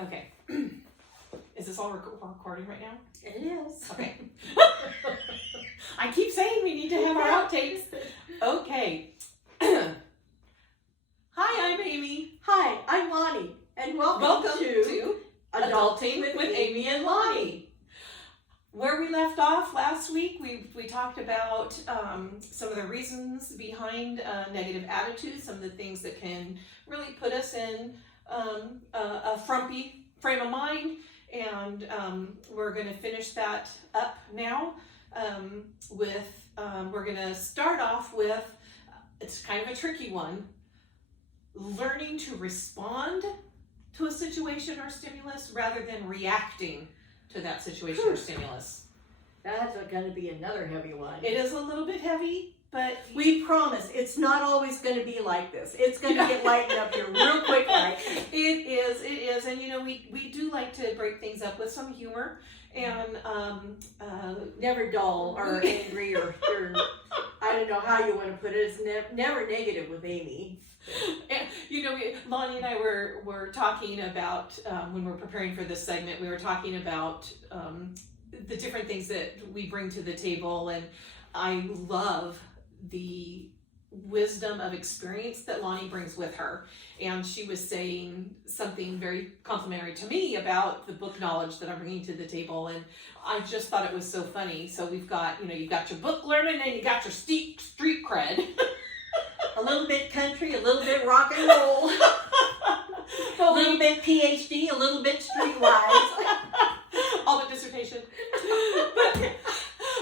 Okay. Is this all recording right now? It is. Okay. I keep saying we need to have our outtakes. Okay. Hi, I'm Amy. Hi, I'm Lani, and welcome to Adulting with Amy and Lani. Where we left off last week, we talked about some of the reasons behind negative attitudes, some of the things that can really put us in a frumpy frame of mind, and we're going to finish that up now we're going to start off with, it's kind of a tricky one, learning to respond to a situation or stimulus rather than reacting to that situation or stimulus. That's going to be another heavy one. It is a little bit heavy, but we promise it's not always going to be like this. It's going to get lightened up here real quick. Right? It is, and you know we do like to break things up with some humor and never dull or angry or I don't know how you want to put it. It's never negative with Amy. And, you know, Lonnie and I were talking about, when we were preparing for this segment, we were talking about the different things that we bring to the table, and I love the wisdom of experience that Lonnie brings with her. And she was saying something very complimentary to me about the book knowledge that I'm bringing to the table, and I just thought it was so funny. So we've got, you know, you've got your book learning and you got your street cred. A little bit country, a little bit rock and roll, a little bit PhD, a little bit streetwise. All the dissertation.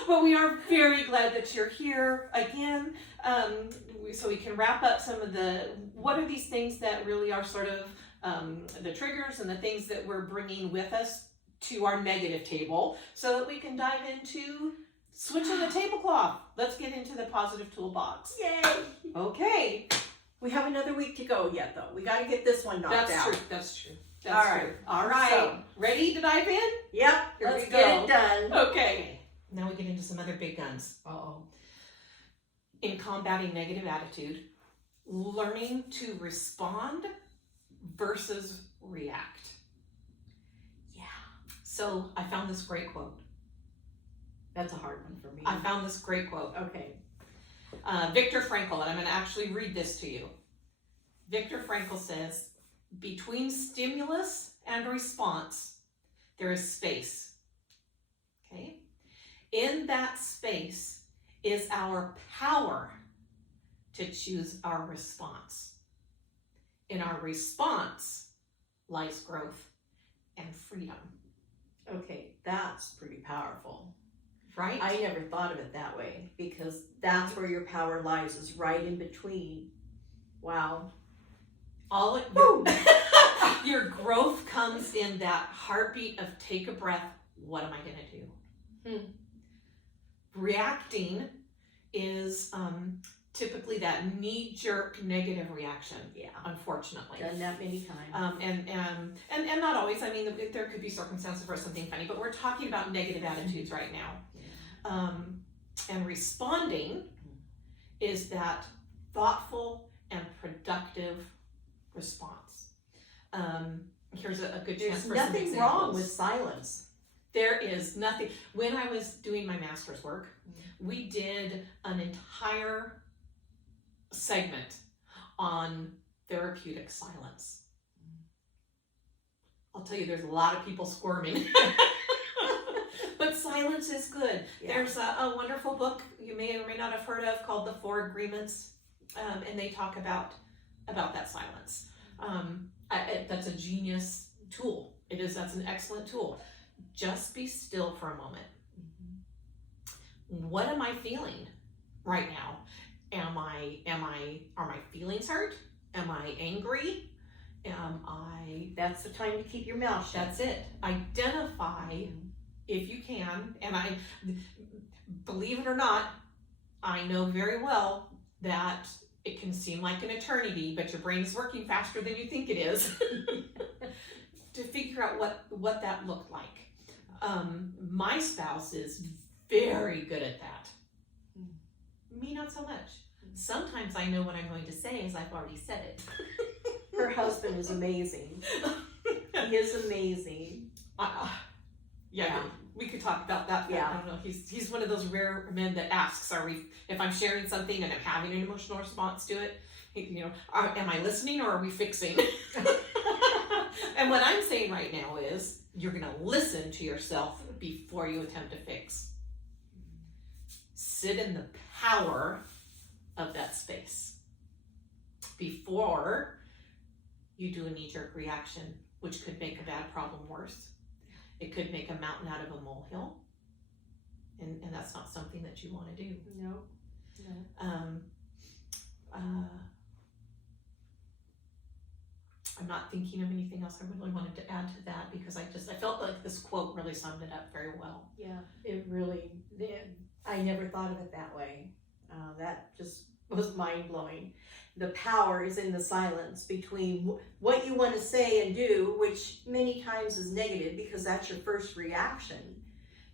But we are very glad that you're here again, so we can wrap up some of what are these things that really are sort of the triggers and the things that we're bringing with us to our negative table, so that we can dive into switching the tablecloth. Let's get into the positive toolbox. Yay! Okay. We have another week to go yet, though. We got to get this one knocked out. That's true. All right. All right. So, ready to dive in? Yep. Here Let's we get go. it done. Okay. Now we get into some other big guns. Uh-oh. In combating negative attitude, learning to respond versus react. Yeah. So I found this great quote. That's a hard one for me. I found this great quote. Okay. Viktor Frankl, and I'm going to actually read this to you. Viktor Frankl says, between stimulus and response, there is space. Okay? In that space is our power to choose our response. In our response lies growth and freedom. Okay, that's pretty powerful. Right? I never thought of it that way, because that's where your power lies, is right in between. Wow. Your growth comes in that heartbeat of take a breath, what am I going to do? Reacting is typically that knee-jerk negative reaction. Yeah. Unfortunately. Done that many times. And not always. I mean, there could be circumstances where something funny, but we're talking about negative attitudes right now. Yeah. And responding is that thoughtful and productive response. Here's a good chance for some examples. There's nothing wrong with silence. There is nothing. When I was doing my master's work, we did an entire segment on therapeutic silence. I'll tell you, there's a lot of people squirming. But silence is good. Yeah. There's a wonderful book you may or may not have heard of called The 4 Agreements, and they talk about that silence. That's a genius tool. That's an excellent tool. Just be still for a moment. What am I feeling right now? Are my feelings hurt? Am I angry? That's the time to keep your mouth shut. That's it. Identify if you can, and I believe it or not, I know very well that it can seem like an eternity, but your brain is working faster than you think it is to figure out what that looked like. My spouse is very good at that. Me, not so much. Sometimes I know what I'm going to say as I've already said it. Her husband is amazing. He is amazing. Yeah, we could talk about that. Yeah. I don't know. He's one of those rare men that asks, if I'm sharing something and I'm having an emotional response to it, am I listening or are we fixing? And what I'm saying right now is you're going to listen to yourself before you attempt to fix. Sit in the power of that space before you do a knee-jerk reaction, which could make a bad problem worse. It could make a mountain out of a molehill, and that's not something that you want to do. No. I'm not thinking of anything else I really wanted to add to that, because I felt like this quote really summed it up very well. Yeah, it really did. I never thought of it that way. That just was mind-blowing. The power is in the silence between what you want to say and do, which many times is negative because that's your first reaction,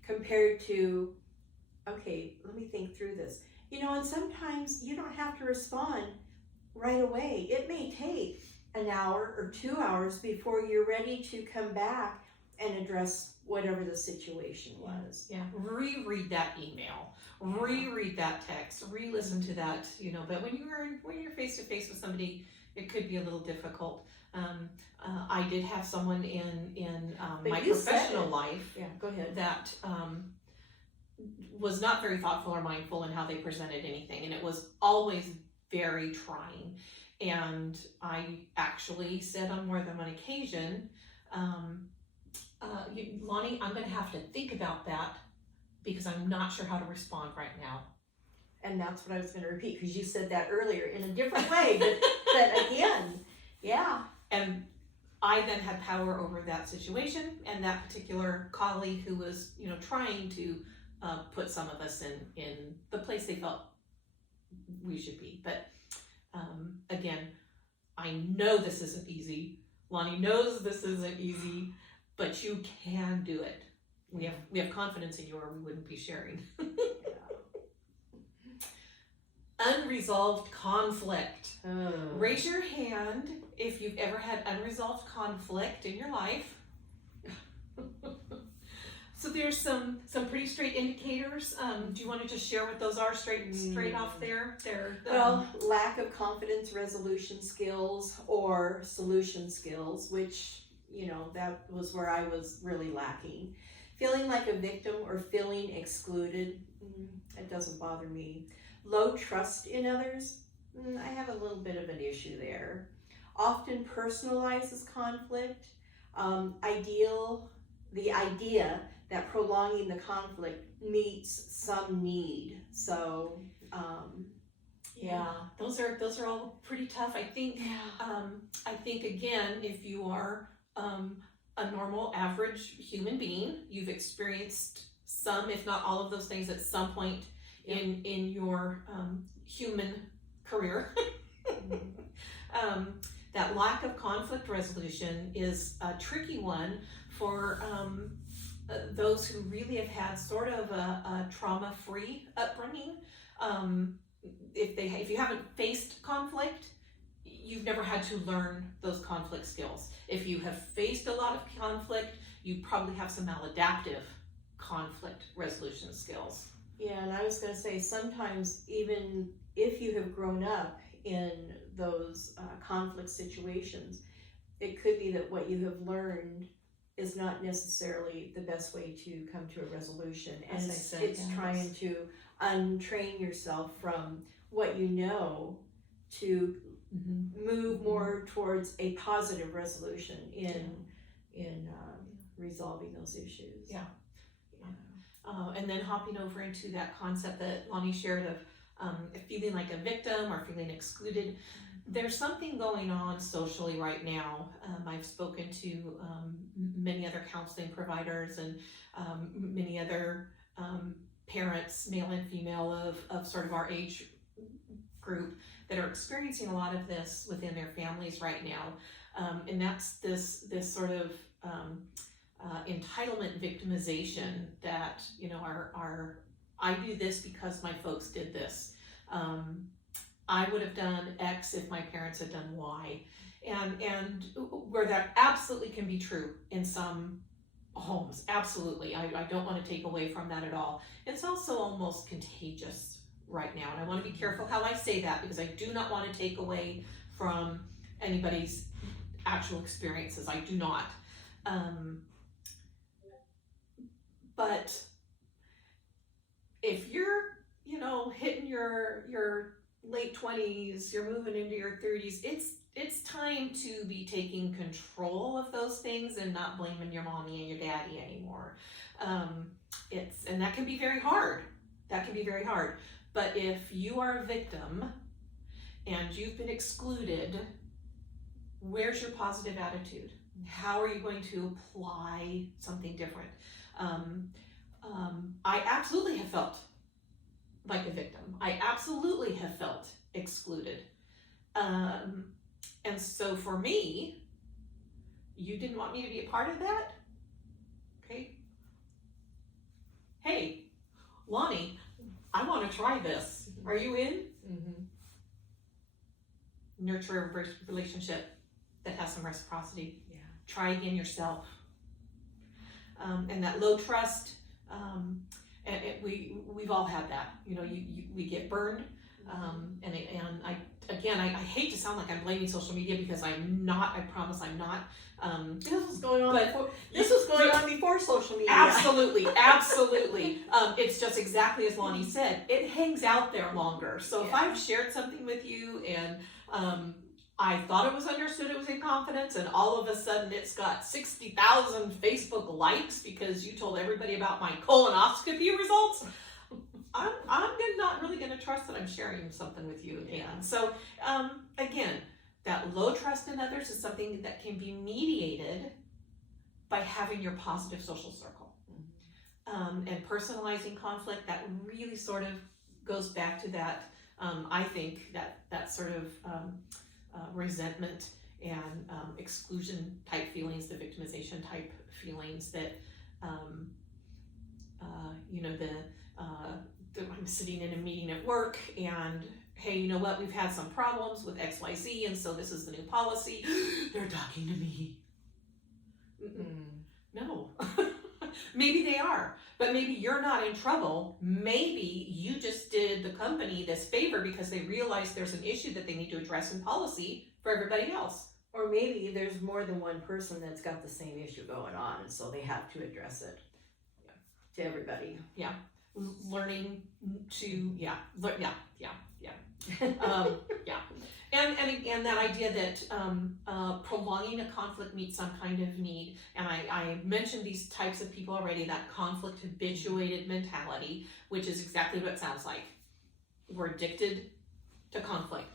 compared to, okay, let me think through this. And sometimes you don't have to respond right away. It may take an hour or 2 hours before you're ready to come back and address whatever the situation was. Yeah, reread that email, reread that text, re-listen to that, but when you're face to face with somebody, it could be a little difficult. I did have someone in my professional life go ahead. that was not very thoughtful or mindful in how they presented anything, and it was always very trying. And I actually said on more than one occasion, Lani, I'm going to have to think about that because I'm not sure how to respond right now. And that's what I was going to repeat, because you said that earlier in a different way, but again, yeah. And I then had power over that situation and that particular colleague who was, trying to put some of us in the place they felt we should be. But again, I know this isn't easy. Lani knows this isn't easy, but you can do it. We have confidence in you, or we wouldn't be sharing. Unresolved conflict. Raise your hand if you've ever had unresolved conflict in your life. So there's some pretty straight indicators. Do you want to just share what those are straight off there? Well, lack of confidence resolution skills or solution skills, which, that was where I was really lacking. Feeling like a victim or feeling excluded, it doesn't bother me. Low trust in others, I have a little bit of an issue there. Often personalizes conflict. The idea that prolonging the conflict meets some need. So, those are all pretty tough. I think again, if you are a normal, average human being, you've experienced some, if not all of those things at some point in your human career. That lack of conflict resolution is a tricky one for those who really have had sort of a trauma-free upbringing. If you haven't faced conflict, you've never had to learn those conflict skills. If you have faced a lot of conflict, you probably have some maladaptive conflict resolution skills. Yeah, and I was going to say, sometimes even if you have grown up in those conflict situations, it could be that what you have learned is not necessarily the best way to come to a resolution. And it's trying to untrain yourself from what you know to move more towards a positive resolution in resolving those issues. And then hopping over into that concept that Lani shared of feeling like a victim or feeling excluded. There's something going on socially right now. I've spoken to many other counseling providers and many other parents, male and female, of sort of our age group that are experiencing a lot of this within their families right now. And that's this sort of entitlement victimization that, I do this because my folks did this. I would have done X if my parents had done Y. and where that absolutely can be true in some homes, absolutely. I don't want to take away from that at all. It's also almost contagious right now, and I want to be careful how I say that, because I do not want to take away from anybody's actual experiences. I do not. But if you're, hitting your late 20s, you're moving into your 30s, it's time to be taking control of those things and not blaming your mommy and your daddy anymore. And that can be very hard. That can be very hard. But if you are a victim and you've been excluded, where's your positive attitude? How are you going to apply something different? I absolutely have felt like a victim. I absolutely have felt excluded. And so for me, you didn't want me to be a part of that? Okay. Hey, Lani, I want to try this. Are you in? Mm-hmm. Nurture a relationship that has some reciprocity. Yeah. Try again yourself. And that low trust, we've all had that. We get burned. I hate to sound like I'm blaming social media, because I'm not. I promise I'm not. This was going on. This was going on before social media. Absolutely, absolutely. It's just exactly as Lani said. It hangs out there longer. So if I've shared something with you and I thought it was understood, it was in confidence, and all of a sudden it's got 60,000 Facebook likes because you told everybody about my colonoscopy results, I'm not really going to trust that I'm sharing something with you again. Yeah. So again, that low trust in others is something that can be mediated by having your positive social circle. And personalizing conflict, that really sort of goes back to that, I think, that sort of resentment and exclusion type feelings, the victimization type feelings that, I'm sitting in a meeting at work and, hey, you know what, we've had some problems with XYZ, and so this is the new policy. They're talking to me. No. Maybe they are, but maybe you're not in trouble. Maybe you just did the company this favor because they realize there's an issue that they need to address in policy for everybody else. Or maybe there's more than one person that's got the same issue going on, and so they have to address it to everybody. Yeah. Learning to, And that idea that prolonging a conflict meets some kind of need. And I mentioned these types of people already, that conflict habituated mentality, which is exactly what it sounds like. We're addicted to conflict.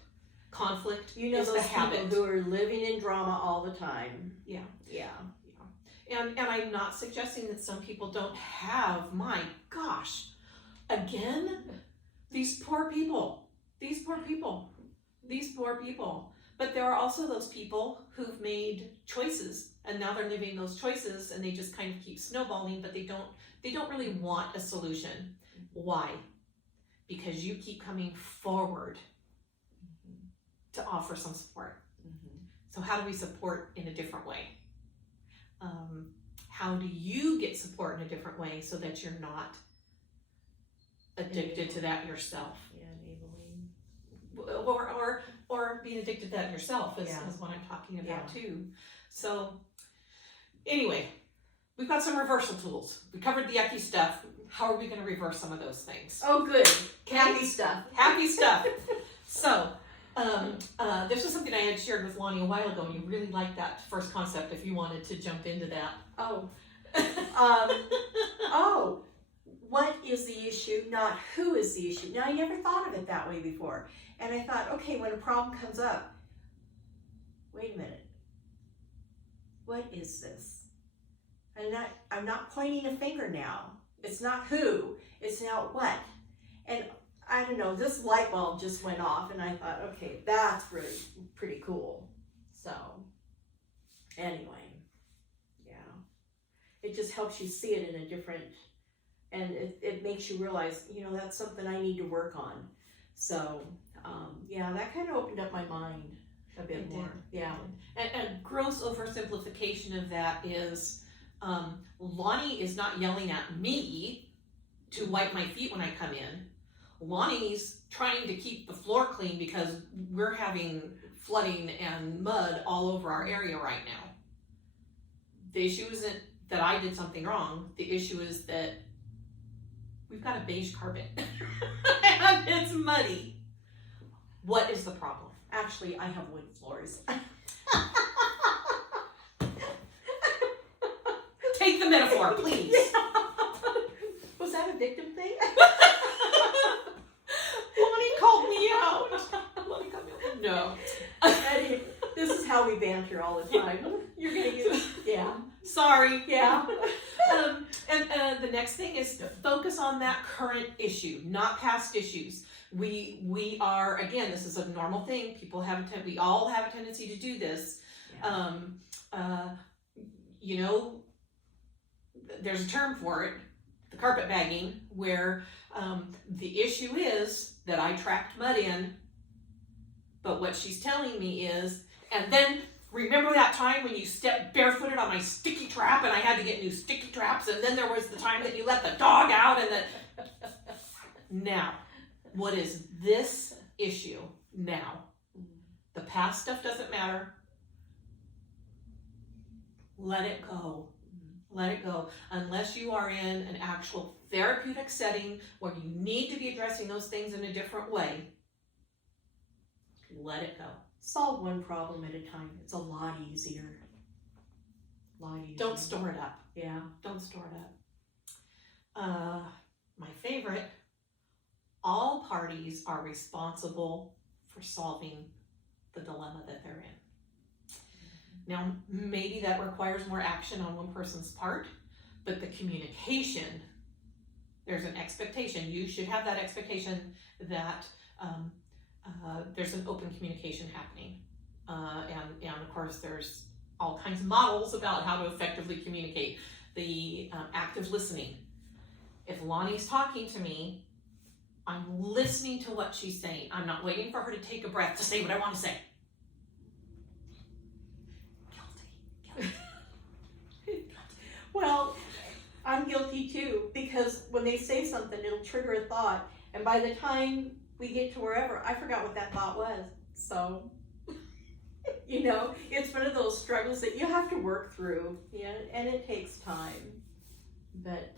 Conflict is the habit. People who are living in drama all the time. Yeah. Yeah. And I'm not suggesting that some people don't have, my gosh, again, these poor people. But there are also those people who've made choices, and now they're living those choices, and they just kind of keep snowballing, but they don't really want a solution. Why? Because you keep coming forward to offer some support. So how do we support in a different way? How do you get support in a different way so that you're not addicted to that yourself? Yeah, enabling. Or being addicted to that yourself is what I'm talking about too. So anyway, we've got some reversal tools. We covered the yucky stuff. How are we going to reverse some of those things? Oh, good. Happy stuff. Happy stuff. So this was something I had shared with Lani a while ago, and you really liked that first concept if you wanted to jump into that. What is the issue, not who is the issue. Now, I never thought of it that way before. And I thought, okay, when a problem comes up, wait a minute. What is this? I'm not pointing a finger now. It's not who, it's now what. And I don't know, this light bulb just went off, and I thought, okay, that's really pretty cool. So, anyway, it just helps you see it in a different, and it makes you realize, that's something I need to work on. So, that kind of opened up my mind. a bit It more. did. Yeah. And gross oversimplification of that is Lani is not yelling at me to wipe my feet when I come in. Lani's trying to keep the floor clean because we're having flooding and mud all over our area right now. The issue isn't that I did something wrong. The issue is that we've got a beige carpet and it's muddy. What is the problem? Actually, I have wood floors. Take the metaphor, please. Was that a victim thing? Lani called me out. Lani called me out. No. Anyway, this is how we banter all the time. You're gonna use, yeah. Sorry. Yeah. And the next thing is to focus on that current issue, not past issues. We are, again, this is a normal thing. We all have a tendency to do this. Yeah. You know, there's a term for it, the carpet bagging, where the issue is that I tracked mud in, but what she's telling me is, and then remember that time when you stepped barefooted on my sticky trap and I had to get new sticky traps, and then there was the time that you let the dog out and now, what is this issue now? The past stuff doesn't matter. Let it go. Let it go. Unless you are in an actual therapeutic setting where you need to be addressing those things in a different way, let it go. Solve one problem at a time. It's a lot easier. Don't store it up. Yeah. Don't store it up. My favorite, all parties are responsible for solving the dilemma that they're in. Now, maybe that requires more action on one person's part, but the communication, there's an expectation. You should have that expectation that there's an open communication happening. And of course, there's all kinds of models about how to effectively communicate. The active listening. If Lani's talking to me, I'm listening to what she's saying. I'm not waiting for her to take a breath to say what I want to say. Guilty. Well, I'm guilty too, because when they say something, it'll trigger a thought, and by the time we get to wherever, I forgot what that thought was. So, you know, it's one of those struggles that you have to work through, yeah, and it takes time. But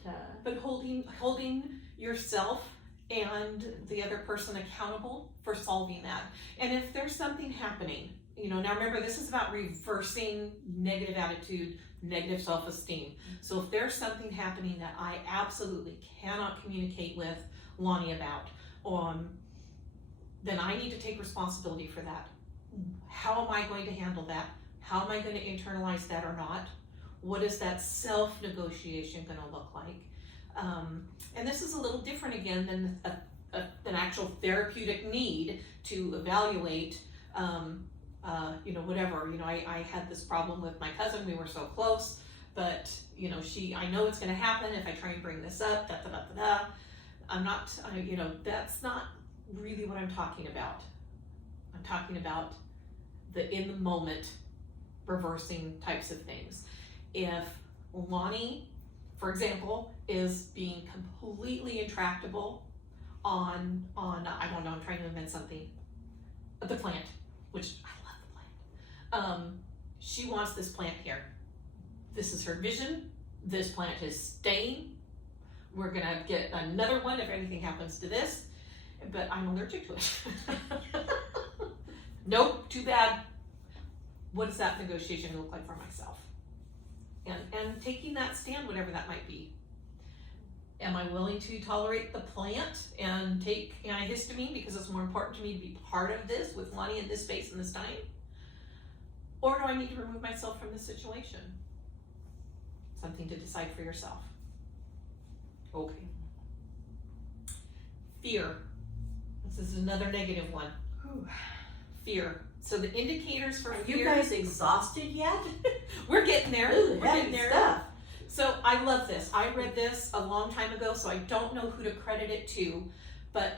holding yourself and the other person accountable for solving that. And if there's something happening, you know, now remember, this is about reversing negative attitude, negative self-esteem. So if there's something happening that I absolutely cannot communicate with Lani about, then I need to take responsibility for that. How am I going to handle that? How am I going to internalize that or not? What is that self-negotiation going to look like? And this is a little different again than an actual therapeutic need to evaluate, you know, whatever. You know, I had this problem with my cousin. We were so close, but you know, I know it's going to happen if I try and bring this up. I'm not, you know, that's not really what I'm talking about. I'm talking about the in the moment reversing types of things. If Lani, for example, is being completely intractable on I don't know, I'm trying to invent something, the plant, which I love the plant. She wants this plant here. This is her vision. This plant is staying. We're gonna get another one if anything happens to this, but I'm allergic to it. Nope, too bad. What does that negotiation look like for myself? And taking that stand, whatever that might be. Am I willing to tolerate the plant and take antihistamine because it's more important to me to be part of this with Lani in this space and this time? Or do I need to remove myself from the situation? Something to decide for yourself. Okay. Fear. This is another negative one. Fear. So the indicators for fear. Are you guys exhausted yet? We're getting there. Ooh, We're getting there. stuff. So I love this. I read this a long time ago, so I don't know who to credit it to, but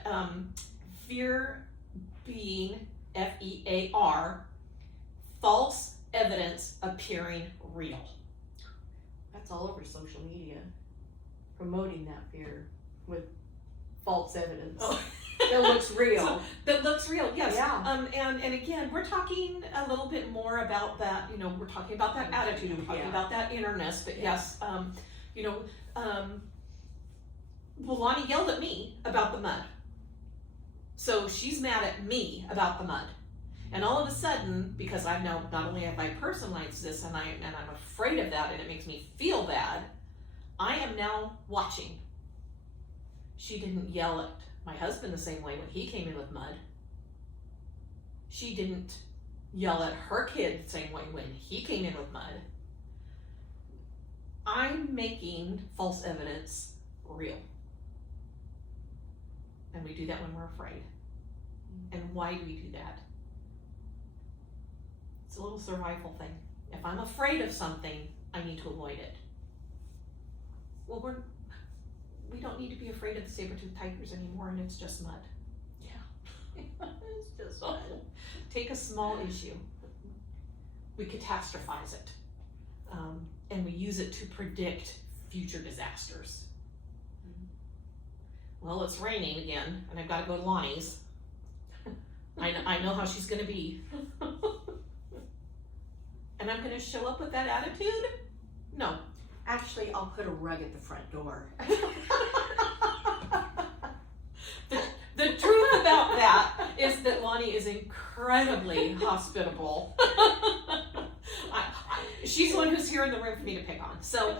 fear being, F-E-A-R, false evidence appearing real. That's all over social media, promoting that fear with false evidence. Oh. That looks real. So, that looks real, yes. Yeah. And again, we're talking a little bit more about that, we're talking about that attitude, we're talking about that innerness, but yes, well, Lani yelled at me about the mud. So she's mad at me about the mud. And all of a sudden, because I know not only have I personalized this and I'm afraid of that and it makes me feel bad, I am now watching. She didn't yell at my husband the same way when he came in with mud. She didn't yell at her kid the same way when he came in with mud. I'm making false evidence real. And we do that when we're afraid. And why do we do that? It's a little survival thing. If I'm afraid of something, I need to avoid it. Well, we don't need to be afraid of the saber-toothed tigers anymore, and it's just mud. Yeah. It's just mud. Take a small issue. We catastrophize it. And we use it to predict future disasters. Well, it's raining again, and I've got to go to Lani's. I know how she's going to be. And I'm going to show up with that attitude? No. Actually, I'll put a rug at the front door. The truth about that is that Lani is incredibly hospitable. She's the one who's here in the room for me to pick on. So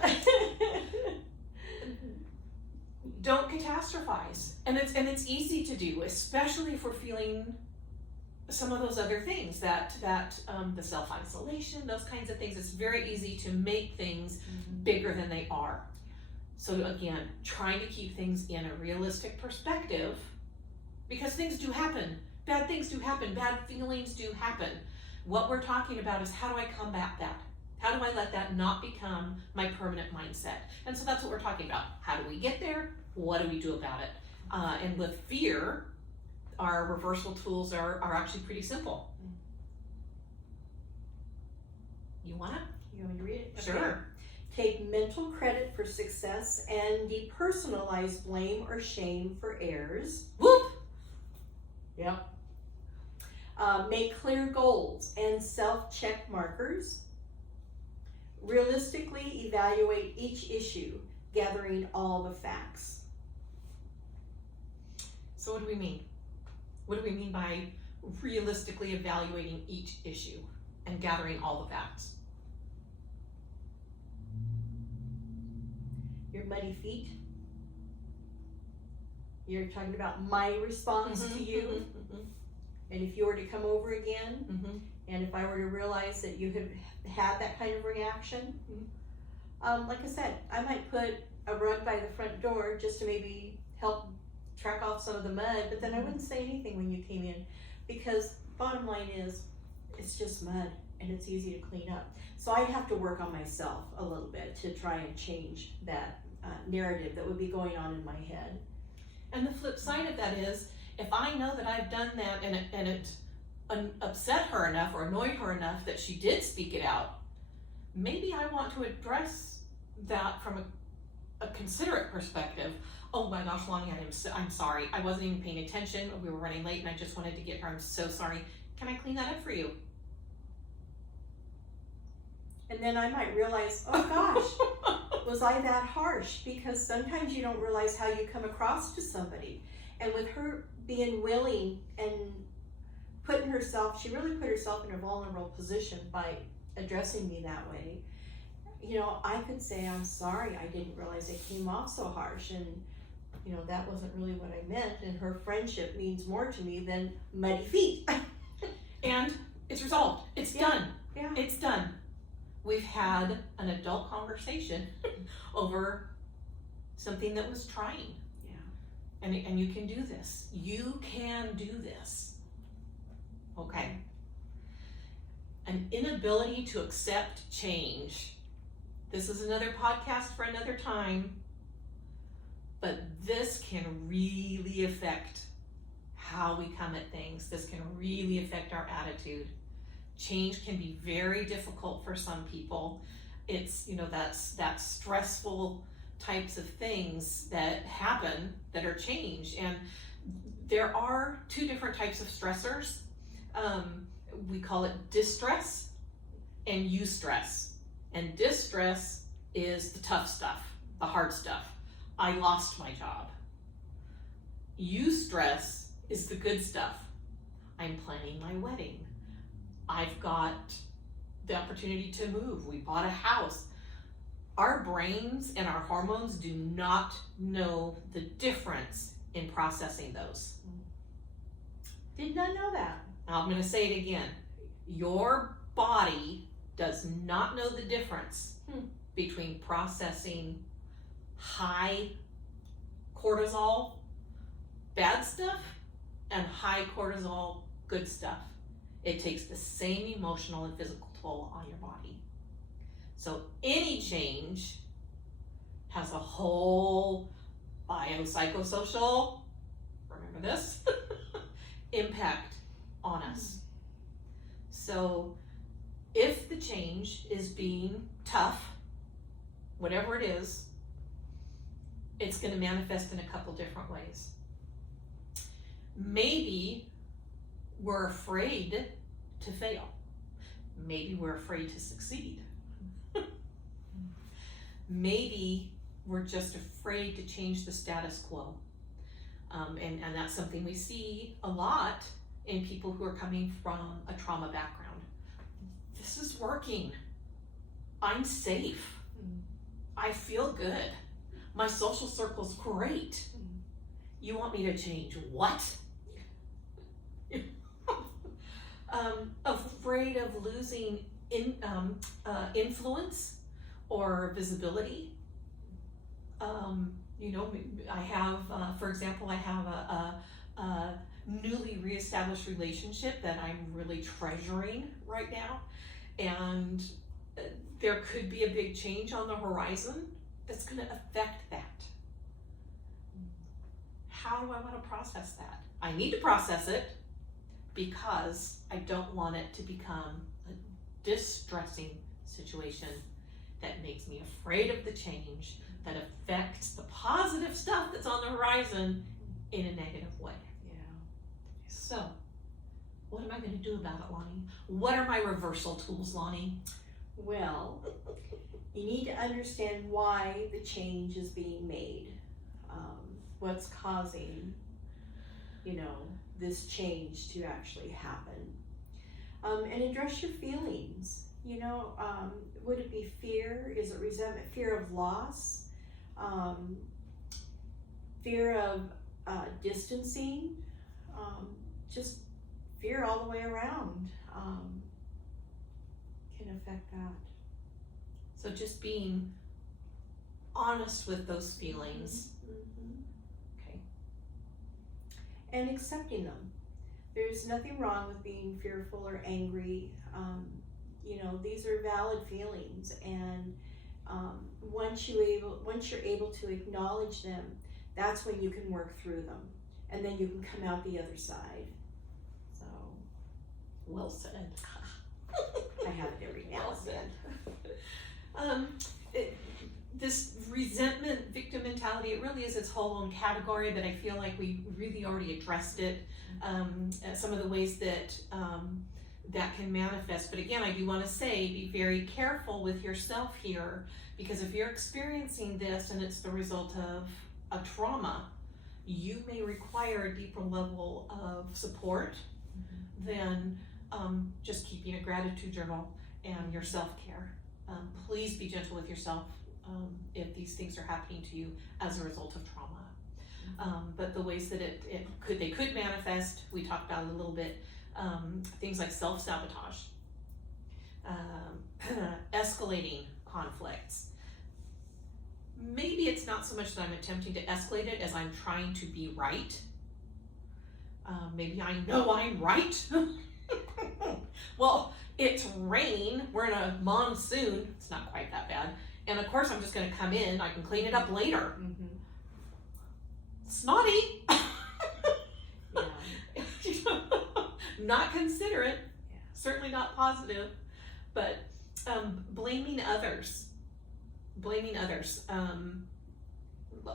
don't catastrophize. And it's easy to do, especially if we're feeling some of those other things, that the self-isolation, those kinds of things. It's very easy to make things bigger than they are. So again, trying to keep things in a realistic perspective, because things do happen. Bad things do happen. Bad feelings do happen. What we're talking about is, how do I combat that? How do I let that not become my permanent mindset? And so that's what we're talking about. How do we get there? What do we do about it? And with fear, our reversal tools are actually pretty simple. You want You want me to read it? Sure. Okay. Take mental credit for success and depersonalize blame or shame for errors. Whoop! Yep. Make clear goals and self-check markers. Realistically evaluate each issue, gathering all the facts. So what do we mean? What do we mean by realistically evaluating each issue and gathering all the facts? Your muddy feet. You're talking about my response to you. And if you were to come over again, and if I were to realize that you have had that kind of reaction, like I said, I might put a rug by the front door just to maybe help track off some of the mud, but then I wouldn't say anything when you came in, because bottom line is, it's just mud and it's easy to clean up. So I'd have to work on myself a little bit to try and change that narrative that would be going on in my head. And the flip side of that is, if I know that I've done that and it upset her enough or annoyed her enough that she did speak it out, maybe I want to address that from a considerate perspective. Oh my gosh, Lani, I'm sorry. I wasn't even paying attention. We were running late and I just wanted to get her. I'm so sorry. Can I clean that up for you? And then I might realize, oh gosh, was I that harsh? Because sometimes you don't realize how you come across to somebody. And with her being willing and putting herself, she really put herself in a vulnerable position by addressing me that way. You know, I could say, I'm sorry, I didn't realize it came off so harsh, and you know, that wasn't really what I meant, and her friendship means more to me than muddy feet. And it's resolved. It's done. Yeah. It's done. We've had an adult conversation over something that was trying. Yeah. And you can do this. You can do this. Okay. An inability to accept change. This is another podcast for another time, but this can really affect how we come at things. This can really affect our attitude. Change can be very difficult for some people. It's, that's stressful types of things that happen that are change. And there are two different types of stressors. We call it distress and eustress. And distress is the tough stuff, the hard stuff. I lost my job. Eustress is the good stuff. I'm planning my wedding. I've got the opportunity to move. We bought a house. Our brains and our hormones do not know the difference in processing those. Did not know that. Now I'm going to say it again. Your body does not know the difference between processing high cortisol bad stuff and high cortisol good stuff. It takes the same emotional and physical toll on your body. So any change has a whole biopsychosocial, remember this, impact on us. So if the change is being tough, whatever it is, it's going to manifest in a couple different ways. Maybe we're afraid to fail. Maybe we're afraid to succeed. Maybe we're just afraid to change the status quo. And that's something we see a lot in people who are coming from a trauma background. This is working. I'm safe. I feel good. My social circle's great. You want me to change what? Afraid of losing influence or visibility. I have, for example, I have a newly reestablished relationship that I'm really treasuring right now, and there could be a big change on the horizon that's going to affect that. How do I want to process that? I need to process it because I don't want it to become a distressing situation that makes me afraid of the change, that affects the positive stuff that's on the horizon in a negative way. Yeah. So, what am I going to do about it, Lani? What are my reversal tools, Lani? Well, you need to understand why the change is being made. What's causing, this change to actually happen. And address your feelings. Would it be fear? Is it resentment? Fear of loss? Fear of distancing? Just fear all the way around can affect that. So just being honest with those feelings. Okay. And accepting them. There's nothing wrong with being fearful or angry. These are valid feelings, and once you're able to acknowledge them, that's when you can work through them, and then you can come out the other side. So, Well said. I have it every now Well and then. said. This resentment victim mentality, it really is its whole own category, but I feel like we really already addressed it. Some of the ways that that can manifest. But again, I do want to say, be very careful with yourself here, because if you're experiencing this and it's the result of a trauma, you may require a deeper level of support than just keeping a gratitude journal and your self-care. Please be gentle with yourself if these things are happening to you as a result of trauma. But the ways that they could manifest, we talked about it a little bit. Things like self-sabotage, escalating conflicts. Maybe it's not so much that I'm attempting to escalate it as I'm trying to be right. Maybe I know I'm right. Well, it's rain, we're in a monsoon, it's not quite that bad, and of course I'm just going to come in, I can clean it up later. Snotty. Yeah. Not considerate. Yeah. certainly not positive, but blaming others.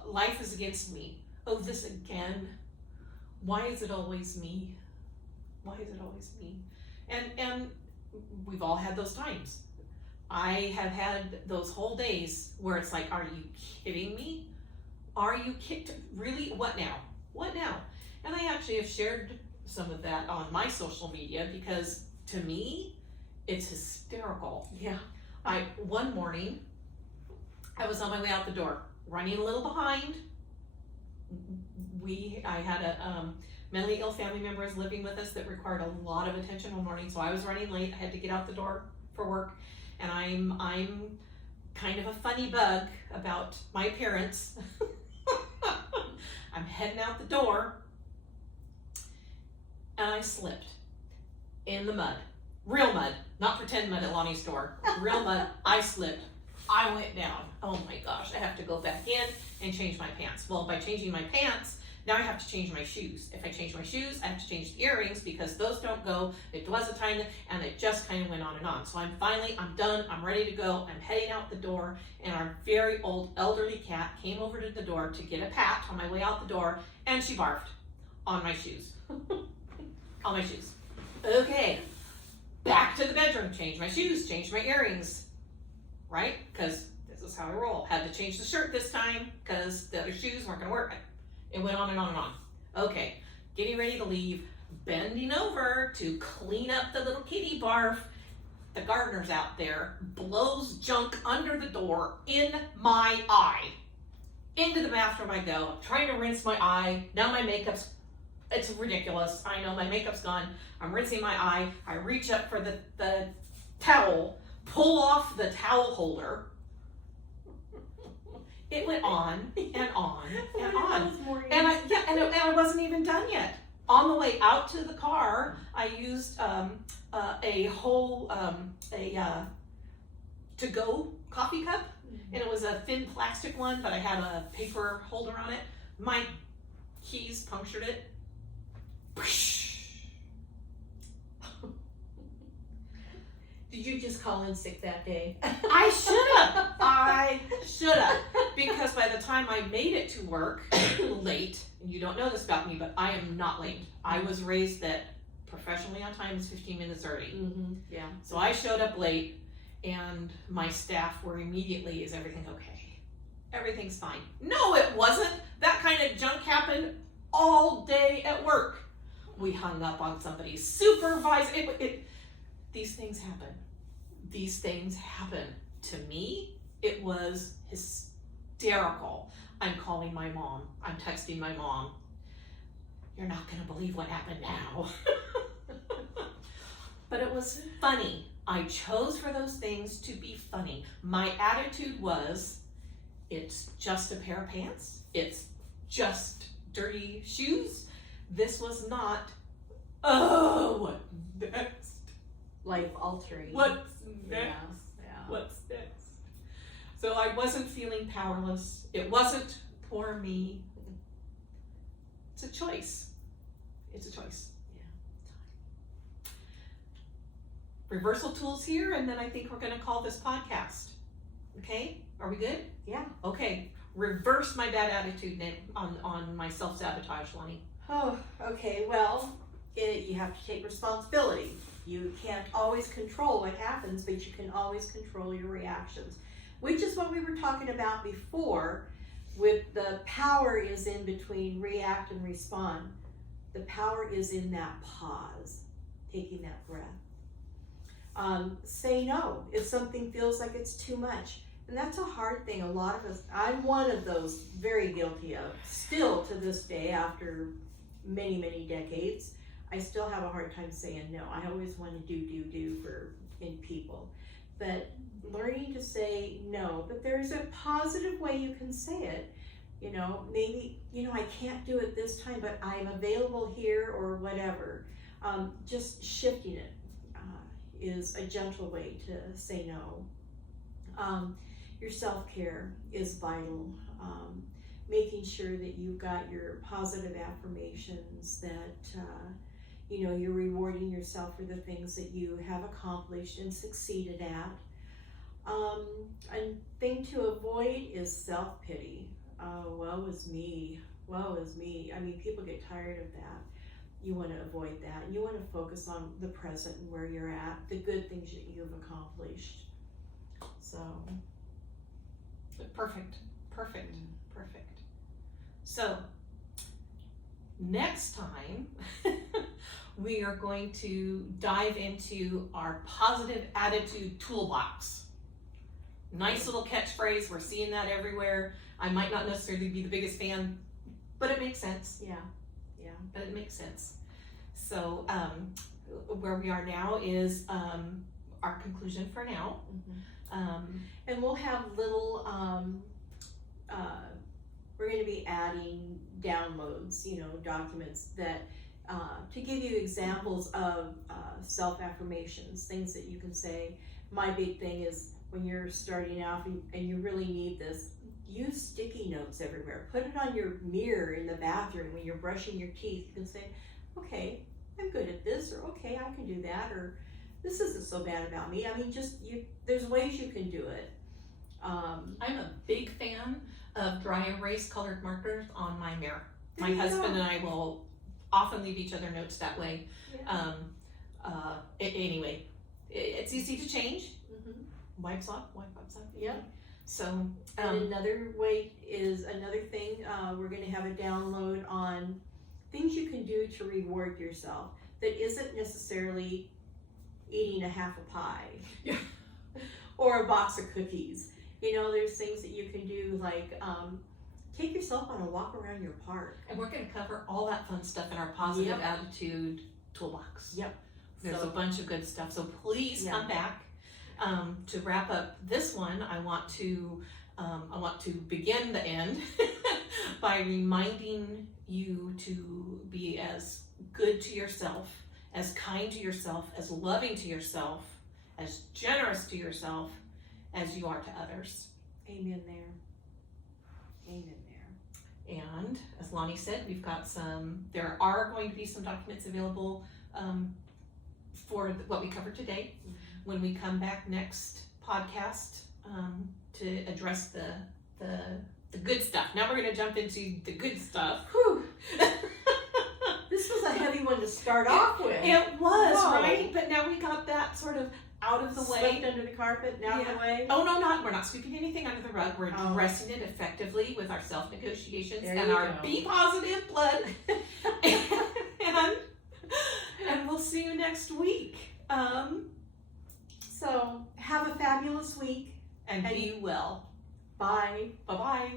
Life is against me. Oh, this again. Why is it always me? And we've all had those times. I have had those whole days where it's like, are you kidding me? Are you really? What now? And I actually have shared some of that on my social media because to me, it's hysterical. Yeah. One morning, I was on my way out the door, running a little behind. I had a mentally ill family member was living with us that required a lot of attention one morning, so I was running late. I had to get out the door for work, and I'm kind of a funny bug about my appearance. I'm heading out the door, and I slipped in the mud. Real mud, not pretend mud at Lonnie's store. Real mud. I slipped. I went down. Oh my gosh, I have to go back in and change my pants. Well, by changing my pants, now I have to change my shoes. If I change my shoes, I have to change the earrings because those don't go. It was a time, and it just kind of went on and on. So I'm done. I'm ready to go. I'm heading out the door, and our very old elderly cat came over to the door to get a pat on my way out the door, and she barfed on my shoes. On my shoes. Okay, back to the bedroom. Change my shoes, change my earrings. Right? Because this is how I roll. Had to change the shirt this time because the other shoes weren't going to work. It went on and on and on. Okay, getting ready to leave, bending over to clean up the little kitty barf. The gardener's out there, blows junk under the door in my eye. Into the bathroom I go, I'm trying to rinse my eye. Now my makeup's, it's ridiculous. I know my makeup's gone. I'm rinsing my eye. I reach up for the towel, pull off the towel holder. It went on and on and on. And I wasn't even done yet. On the way out to the car, I used a whole to-go coffee cup, and it was a thin plastic one, but I had a paper holder on it. My keys punctured it. Did you just call in sick that day? I should have. Because by the time I made it to work late, and you don't know this about me, but I am not late. I was raised that professionally on time is 15 minutes early. Mm-hmm. Yeah. So I showed up late, and my staff were immediately, is everything okay? Everything's fine. No, it wasn't. That kind of junk happened all day at work. We hung up on somebody's supervisor. These things happen. These things happen. To me, it was hysterical. I'm calling my mom. I'm texting my mom. You're not going to believe what happened now. But it was funny. I chose for those things to be funny. My attitude was, it's just a pair of pants. It's just dirty shoes. This was not, oh, what next? Life altering. What's next? Yeah. What's next? So I wasn't feeling powerless. It wasn't poor me. It's a choice. It's a choice. Yeah. Reversal tools here, and then I think we're going to call this podcast. Okay? Are we good? Yeah. Okay. Reverse my bad attitude on my self-sabotage, Lani. Oh, okay. Well, you have to take responsibility. You can't always control what happens, but you can always control your reactions, which is what we were talking about before with the power is in between react and respond. The power is in that pause, taking that breath. Say no if something feels like it's too much. And that's a hard thing. A lot of us, I'm one of those very guilty of, still to this day after many, many decades. I still have a hard time saying no. I always want to do in people. But learning to say no, but there's a positive way you can say it. You know, maybe, I can't do it this time, but I'm available here or whatever. Just shifting it is a gentle way to say no. Your self-care is vital. Making sure that you've got your positive affirmations, that You know, you're rewarding yourself for the things that you have accomplished and succeeded at. A thing to avoid is self-pity. Oh, woe is me. Woe is me. I mean, people get tired of that. You want to avoid that. You want to focus on the present and where you're at, the good things that you've accomplished. So. Perfect. So, next time, we are going to dive into our positive attitude toolbox. Nice little catchphrase. We're seeing that everywhere. I might not necessarily be the biggest fan, but it makes sense. Yeah. But it makes sense. So, where we are now is our conclusion for now. And we'll have little, we're going to be adding downloads, you know, documents that, to give you examples of self-affirmations, things that you can say. My big thing is when you're starting out and you really need this, use sticky notes everywhere. Put it on your mirror in the bathroom when you're brushing your teeth. You can say, okay, I'm good at this, or okay, I can do that, or this isn't so bad about me. I mean, there's ways you can do it. I'm a big fan of dry erase colored markers on my mirror. My husband and I will often leave each other notes that way. Yeah. Anyway, it's easy to change. Wipes off. Yep. So, and another way is another thing, we're going to have a download on things you can do to reward yourself that isn't necessarily eating a half a pie or a box of cookies. You know, there's things that you can do like take yourself on a walk around your park. And we're going to cover all that fun stuff in our positive attitude toolbox. Yep. There's a bunch of good stuff. So please come back. To wrap up this one, I want to begin the end by reminding you to be as good to yourself, as kind to yourself, as loving to yourself, as generous to yourself as you are to others. Amen there. And as Lani said, there are going to be some documents available for what we covered today. When we come back next podcast to address the good stuff. Now we're going to jump into the good stuff. Whew. This was a heavy one to start off with. It was, right? But now we got that sort of out of the way. Swept under the carpet, out of the way. Oh, no, we're not sweeping anything under the rug. We're addressing it effectively with our self-negotiations and our Be Positive blood. and we'll see you next week. So have a fabulous week. And be well. Bye. Bye-bye.